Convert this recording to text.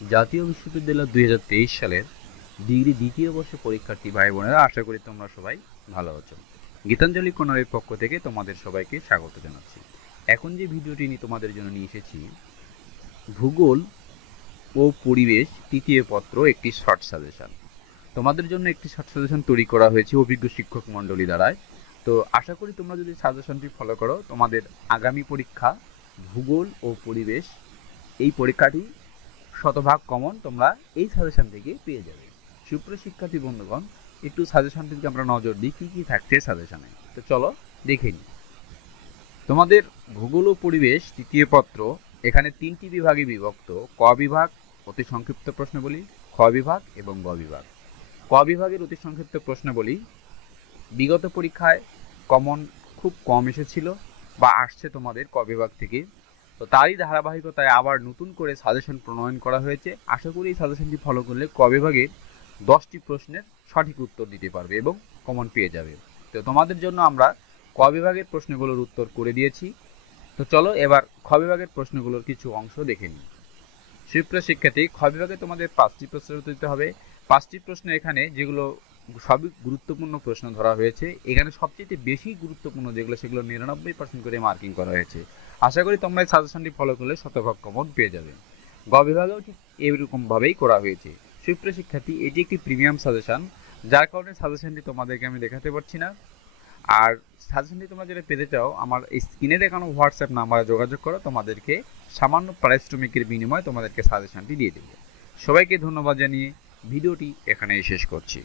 জাতীয় বিশ্ববিদ্যালয় 2023 সালের ডিগ্রি দ্বিতীয় বর্ষ পরীক্ষার্থী ভাই বোনেরা, আশা করি তোমরা সবাই ভালো আছো। গীতাঞ্জলি কর্নারের পক্ষ থেকে তোমাদের সবাইকে স্বাগত জানাচ্ছি। এখন যে ভিডিওটি নিয়ে তোমাদের জন্য নিয়ে এসেছি, ভূগোল ও পরিবেশ তৃতীয় পত্র একটি শর্ট সাজেশন। তোমাদের জন্য একটি শর্ট সাজেশন তৈরি করা হয়েছে অভিজ্ঞ শিক্ষক মণ্ডলী দ্বারায়। তো আশা করি তোমরা যদি সাজেশনটি ফলো করো, তোমাদের আগামী পরীক্ষা ভূগোল ও পরিবেশ এই পরীক্ষাটি শতভাগ কমন তোমরা এই সাজেশন থেকে পেয়ে যাবে। সুপ্রিয় শিক্ষার্থী বন্ধুগণ, একটু সাজেশনটিকে আমরা নজর দিই কি কি থাকছে সাজেশনে। তো চলো দেখে নিই। তোমাদের ভূগোল ও পরিবেশ তৃতীয় পত্র এখানে তিনটি বিভাগে বিভক্ত। ক বিভাগ অতি সংক্ষিপ্ত প্রশ্নাবলী, খ বিভাগ এবং গ বিভাগ। ক বিভাগের অতি সংক্ষিপ্ত প্রশ্নাবলী বিগত পরীক্ষায় কমন খুব কম এসেছিল বা আসছে তোমাদের ক বিভাগ থেকে। তো তারই ধারাবাহিকতায় আবার নতুন করে সাজেশন প্রণয়ন করা হয়েছে। আশা করি এই সাজেশনটি ফলো করলে ক বিভাগের 10টি প্রশ্নের সঠিক উত্তর দিতে পারবে এবং কমন পেয়ে যাবে। তো তোমাদের জন্য আমরা ক বিভাগের প্রশ্নগুলোর উত্তর করে দিয়েছি। তো চলো এবার খ বিভাগের প্রশ্নগুলোর কিছু অংশ দেখে নিই। সুপ্রিয় শিক্ষার্থী, খ বিভাগে তোমাদের 5টি প্রশ্নের উত্তর দিতে হবে। 5টি প্রশ্ন এখানে যেগুলো সবই গুরুত্বপূর্ণ প্রশ্ন ধরা হয়েছে। এখানে সবচেয়ে বেশি গুরুত্বপূর্ণ যেগুলো সেগুলো 99% করে মার্কিং করা হয়েছে। আশা করি তোমরা এই সাজেশনটি ফলো করলে শতভাগ কমন পেয়ে যাবে। গ বিভাগেও ঠিক এরকমভাবেই করা হয়েছে। সুপ্রিয় শিক্ষার্থী, এটি একটি প্রিমিয়াম সাজেশন, যার কারণে সাজেশনটি তোমাদেরকে আমি দেখাতে পারছি না। আর সাজেশনটি তোমরা যেটা পেতে চাও, আমার এই স্ক্রিনে দেখানো হোয়াটসঅ্যাপ নাম্বারে যোগাযোগ করো, তোমাদেরকে সামান্য পারিশ্রমিকের বিনিময়ে তোমাদেরকে সাজেশনটি দিয়ে দেবে। সবাইকে ধন্যবাদ জানিয়ে ভিডিওটি এখানেই শেষ করছি।